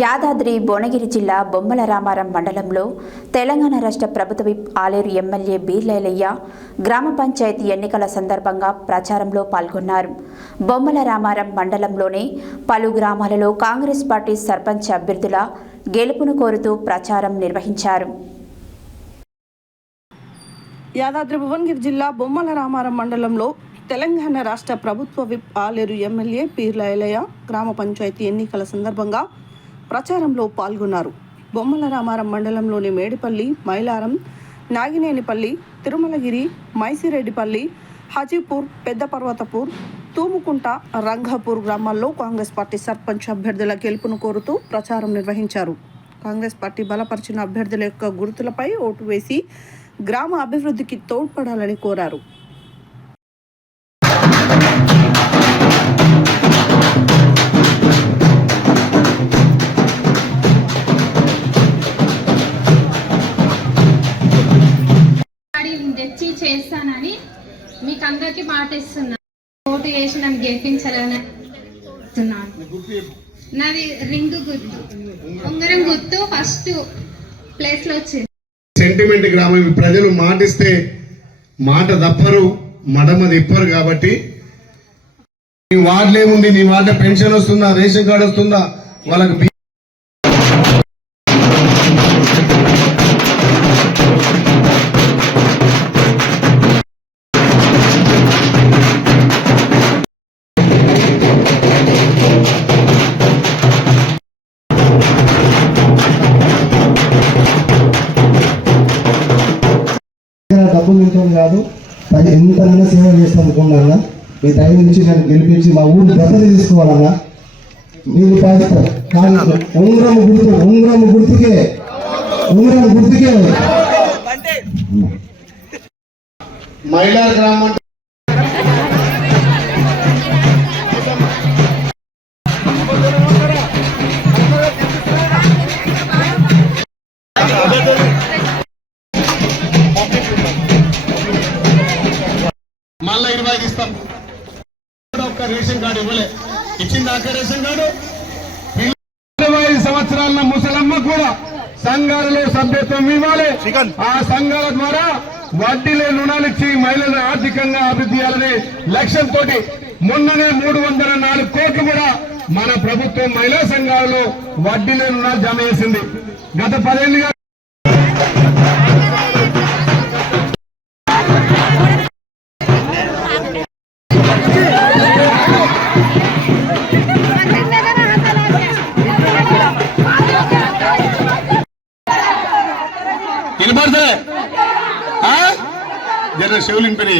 యాదాద్రి భువనగిరి జిల్లా బొమ్మల రామారం మండలంలో తెలంగాణ రాష్ట్ర ప్రభుత్వ విప్ ఆలేరు ఎమ్మెల్యే బీర్లైలయ్య గ్రామ పంచాయతీ ఎన్నికల సందర్భంగా ప్రచారంలో పాల్గొన్నారు. బొమ్మల రామారం మండలంలోని పలు గ్రామాలలో కాంగ్రెస్ పార్టీ సర్పంచ్ అభ్యర్థుల గెలుపును కోరుతూ ప్రచారం నిర్వహించారు. యాదాద్రి భువనగిరి జిల్లా బొమ్మల రామారం మండలంలో తెలంగాణ రాష్ట్ర ప్రభుత్వ విప్ ఆలేరు ఎమ్మెల్యే పీర్లైలయ్య గ్రామ పంచాయతీ ఎన్నికల సందర్భంగా ప్రచారంలో పాల్గొన్నారు. బొమ్మల రామారం మండలంలోని మేడిపల్లి మైలారం నాగినేనిపల్లి తిరుమలగిరి మైసిరెడ్డిపల్లి హజీపూర్ పెద్ద పర్వతపూర్ తూముకుంట రంగాపూర్ గ్రామాల్లో కాంగ్రెస్ పార్టీ సర్పంచ్ అభ్యర్థుల గెలుపును కోరుతూ ప్రచారం నిర్వహించారు. కాంగ్రెస్ పార్టీ బలపరిచిన అభ్యర్థుల యొక్క గుర్తులపై ఓటు వేసి గ్రామ అభివృద్ధికి తోడ్పడాలని కోరారు. మీకు అందరికి మాట ఇస్తున్నా ఓటు వేసి నన్ను గెలిపించాలని నాది రింగ్ గుర్తు. ఉంగరం గుర్తు ఫస్ట్ ప్లేస్లో వచ్చింది. సెంటిమెంట్ గ్రామం ప్రజలు మాటిస్తే మాట తప్పరు మడమ తిప్పరు కాబట్టి. నీ వార్డులో నీ వార్డులో పెన్షన్ వస్తుందా? రేషన్ కార్డు వస్తుందా? వాళ్ళకి బి- దగ్గర డబ్బులు ఇంట్లో కాదు అది ఎంతైనా సేవ చేస్తాం అనుకున్నా మీ టైం నుంచి నన్ను గెలిపించి మా ఊరు దత్తత తీసుకోవాలన్నా. మీరు పాటిస్తారు. కానీ ఉంగరం గుర్తు ఉంగరం గుర్తుకే ఉంగరం గుర్తుకే. మహిళా గ్రామం ఒక్క రేషన్ కార్డు ఇవ్వలే. ఇచ్చింది దాకా రేషన్ కార్డు. ఇరవై సంవత్సరాల ముసలమ్మ కూడా సంఘాలలో సభ్యత్వం ఇవ్వాలి. ఆ సంఘాల ద్వారా వడ్డీలే రుణాలు ఇచ్చి మహిళలను ఆర్థికంగా అభివృద్ధి చేయాలనే లక్ష్యంతో మొన్ననే మూడు వందల నాలుగు కోట్లు కూడా మన ప్రభుత్వం మహిళా సంఘాలలో వడ్డీలే రుణాలు జమ చేసింది. గత పదేళ్ళుగా వినపడతా జర శివులింగ్ పని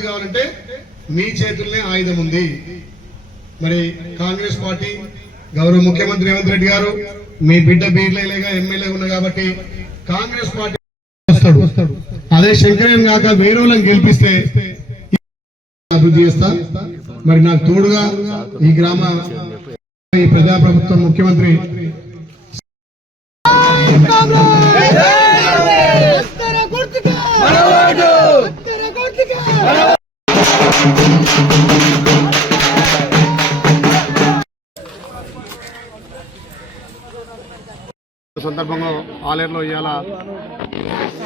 అభివృద్ధి కావాలంటే మీ చేతుల్లోనే ఆయుధం ఉంది. మరి కాంగ్రెస్ పార్టీ గౌరవ ముఖ్యమంత్రి రేవంత్ రెడ్డి గారు మీ బిడ్డ బీర్లేగా ఎమ్మెల్యే ఉన్నారు కాబట్టి కాంగ్రెస్ పార్టీ వస్తాడు. వస్తాడు అదే శంకరన్ కాక వేరేలను గెలిపిస్తే అభివృద్ధి చేస్తా. మరి నాకు తోడుగా ఈ గ్రామ ఈ ప్రజాప్రభుత్వం ముఖ్యమంత్రి సందర్భంగా ఆలేరులో ఇవాళ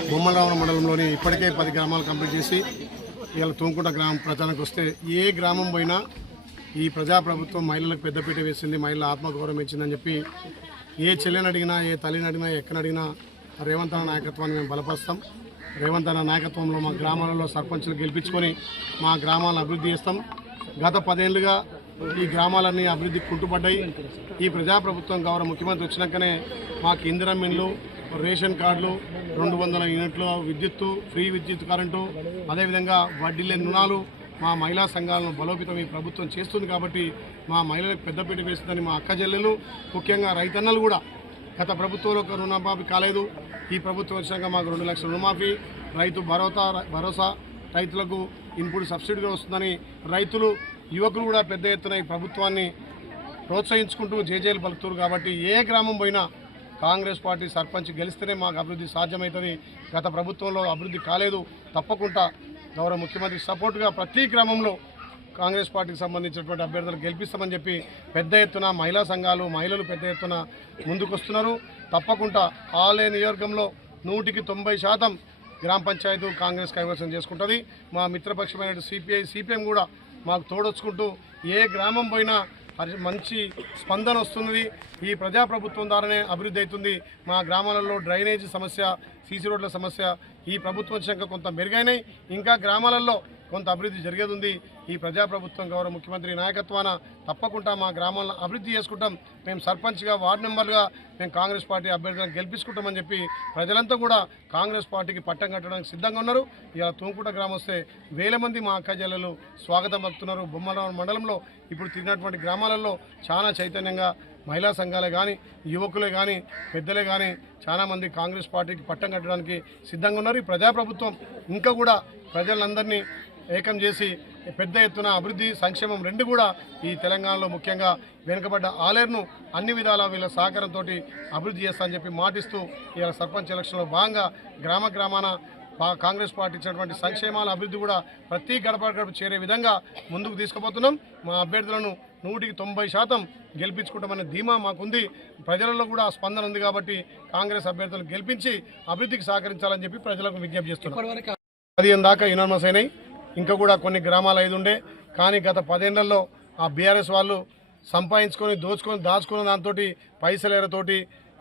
బొమ్మలరావణ మండలంలోని ఇప్పటికే పది గ్రామాలు కంప్లీట్ చేసి ఇవాళ తుంకుంట గ్రామం ప్రచారానికి వస్తే ఏ గ్రామం పోయినా ఈ ప్రజాప్రభుత్వం మహిళలకు పెద్దపీట వేసింది మహిళల ఆత్మగౌరవం ఇచ్చిందని చెప్పి ఏ చెల్లెని అడిగినా ఏ తల్లిని అడిగినా ఎక్కని అడిగినా రేవంత్ నాయకత్వాన్ని మేము బలపరుస్తాం. రేవంత్ అన్న నాయకత్వంలో మా గ్రామాలలో సర్పంచ్లు గెలిపించుకొని మా గ్రామాలను అభివృద్ధి చేస్తాం. గత పదేళ్ళుగా ఈ గ్రామాలన్నీ అభివృద్ధి కుంటుపడ్డాయి. ఈ ప్రజాప్రభుత్వం గౌరవ ముఖ్యమంత్రి వచ్చినాకనే మాకు ఇందిరా మిన్లు రేషన్ కార్డులు రెండు వందల యూనిట్లు విద్యుత్తు ఫ్రీ విద్యుత్ కరెంటు అదేవిధంగా వడ్డీ లేని రుణాలు మా మహిళా సంఘాలను బలోపేతం ఈ ప్రభుత్వం చేస్తుంది కాబట్టి మా మహిళలకు పెద్దపీట వేస్తుందని మా అక్క చెల్లెలు ముఖ్యంగా రైతన్నలు కూడా గత ప్రభుత్వంలో ఒక రుణమాఫీ కాలేదు. ఈ ప్రభుత్వం వచ్చినాక మాకు రెండు లక్షల రుణమాఫీ రైతు భరోసా భరోసా రైతులకు ఇన్పుట్ సబ్సిడీ వస్తుందని రైతులు యువకులు కూడా పెద్ద ఎత్తున ఈ ప్రభుత్వాన్ని ప్రోత్సహించుకుంటూ జేజేలు పలుకుతారు కాబట్టి ఏ గ్రామం పోయినా కాంగ్రెస్ పార్టీ సర్పంచ్ గెలిస్తేనే మాకు అభివృద్ధి సాధ్యమవుతుంది. గత ప్రభుత్వంలో అభివృద్ధి కాలేదు. తప్పకుండా గౌరవ ముఖ్యమంత్రి సపోర్టుగా ప్రతి గ్రామంలో కాంగ్రెస్ పార్టీకి సంబంధించినటువంటి అభ్యర్థులు గెలిపిస్తామని చెప్పి పెద్ద ఎత్తున మహిళా సంఘాలు మహిళలు పెద్ద ఎత్తున ముందుకొస్తున్నారు. తప్పకుండా ఆలయ నియోజకంలో నూటికి తొంభై శాతం గ్రామ పంచాయతీ కాంగ్రెస్ కైవసం చేసుకుంటుంది. మా మిత్రపక్షమైన సిపిఐ సిపిఎం కూడా మాకు తోడొచ్చుకుంటూ ఏ గ్రామం పోయినా మంచి స్పందన వస్తున్నది. ఈ ప్రజాప్రభుత్వం ద్వారానే అభివృద్ధి అవుతుంది. మా గ్రామాలలో డ్రైనేజీ సమస్య సీసీ రోడ్ల సమస్య ఈ ప్రభుత్వం వచ్చాక కొంత మెరుగైనాయి. ఇంకా గ్రామాలలో కొంత అభివృద్ధి జరిగేది ఉంది ఈ ప్రజాప్రభుత్వం గౌరవ ముఖ్యమంత్రి నాయకత్వాన తప్పకుండా మా గ్రామాలను అభివృద్ధి చేసుకుంటాం. మేము సర్పంచ్గా వార్డు మెంబర్గా మేము కాంగ్రెస్ పార్టీ అభ్యర్థులను గెలిపించుకుంటామని చెప్పి ప్రజలంతా కూడా కాంగ్రెస్ పార్టీకి పట్టం కట్టడానికి సిద్ధంగా ఉన్నారు. ఇలా తూంకుట గ్రామం వస్తే వేల మంది మా అక్క చెల్లెలు స్వాగతం పలుకుతున్నారు. బొమ్మరావు మండలంలో ఇప్పుడు తిరిగినటువంటి గ్రామాలలో చాలా చైతన్యంగా మహిళా సంఘాలే కానీ యువకులే కానీ పెద్దలే కానీ చాలామంది కాంగ్రెస్ పార్టీకి పట్టం కట్టడానికి సిద్ధంగా ఉన్నారు. ఈ ప్రజాప్రభుత్వం ఇంకా కూడా ప్రజలందరినీ ఏకం చేసి పెద్ద ఎత్తున అభివృద్ధి సంక్షేమం రెండు కూడా ఈ తెలంగాణలో ముఖ్యంగా వెనుకబడ్డ ఆలేరును అన్ని విధాల వీళ్ళ సహకారంతో అభివృద్ధి చేస్తామని చెప్పి మాటిస్తూ ఇవాళ సర్పంచ్ ఎలక్షన్లో భాగంగా గ్రామ గ్రామాన పా- కాంగ్రెస్ పార్టీ ఇచ్చినటువంటి సంక్షేమాల అభివృద్ధి కూడా ప్రతి గడప గడప చేరే విధంగా ముందుకు తీసుకుపోతున్నాం. మా అభ్యర్థులను నూటికి తొంభై శాతం గెలిపించుకుంటామనే ధీమా మాకుంది. ప్రజలలో కూడా స్పందన ఉంది కాబట్టి కాంగ్రెస్ అభ్యర్థులు గెలిపించి అభివృద్ధికి సహకరించాలని చెప్పి ప్రజలకు విజ్ఞప్తి చేస్తున్నాం. పదిహేను దాకా యునానమస్ అయినాయి. ఇంకా కూడా కొన్ని గ్రామాలు ఐదు ఉండే. కానీ గత పదేళ్ళలో ఆ బీఆర్ఎస్ వాళ్ళు సంపాదించుకొని దోచుకొని దాచుకున్న దాంతో పైసలేరతోటి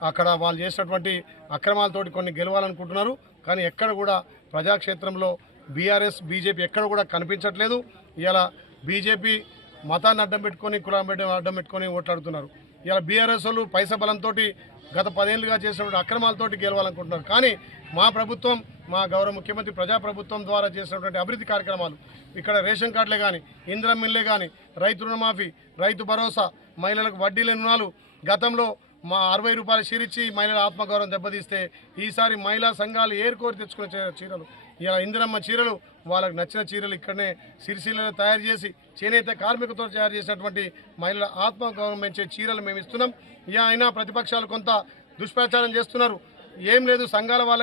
అక్కడ వాళ్ళు చేసినటువంటి అక్రమాలతోటి కొన్ని గెలవాలనుకుంటున్నారు. కానీ ఎక్కడ కూడా ప్రజాక్షేత్రంలో బీఆర్ఎస్ బీజేపీ ఎక్కడ కూడా కనిపించట్లేదు. ఇలా బీజేపీ మతాన్ని అడ్డం పెట్టుకొని కులం అడ్డం పెట్టుకొని ఓట్లాడుతున్నారు. ఇలా బీఆర్ఎస్ వాళ్ళు పైస బలంతో గత పదేళ్ళుగా చేసినటువంటి అక్రమాలతోటి గెలవాలనుకుంటున్నారు. కానీ మా ప్రభుత్వం మా గౌరవ ముఖ్యమంత్రి ప్రజాప్రభుత్వం ద్వారా చేసినటువంటి అభివృద్ధి కార్యక్రమాలు. ఇక్కడ రేషన్ కార్డులే కానీ ఇంద్రం మిల్లే కానీ రైతు రుణమాఫీ రైతు భరోసా మహిళలకు వడ్డీ లేని రుణాలు గతంలో మా అరవై రూపాయలు చీరిచ్చి మహిళల ఆత్మగౌరవం దెబ్బతీస్తే ఈసారి మహిళా సంఘాలు ఏరుకోరి తెచ్చుకునే చీరలు. ఇలా ఇందిరమ్మ చీరలు వాళ్ళకు నచ్చిన చీరలు ఇక్కడనే సిరిసిరలు తయారు చేసి చేనేత కార్మికులతో తయారు చేసినటువంటి మహిళల ఆత్మగౌరవం పెంచే చీరలు మేము ఇస్తున్నాం ఇక అయినా ప్రతిపక్షాలు కొంత దుష్ప్రచారం చేస్తున్నారు. ఏం లేదు సంఘాల వాళ్ళకి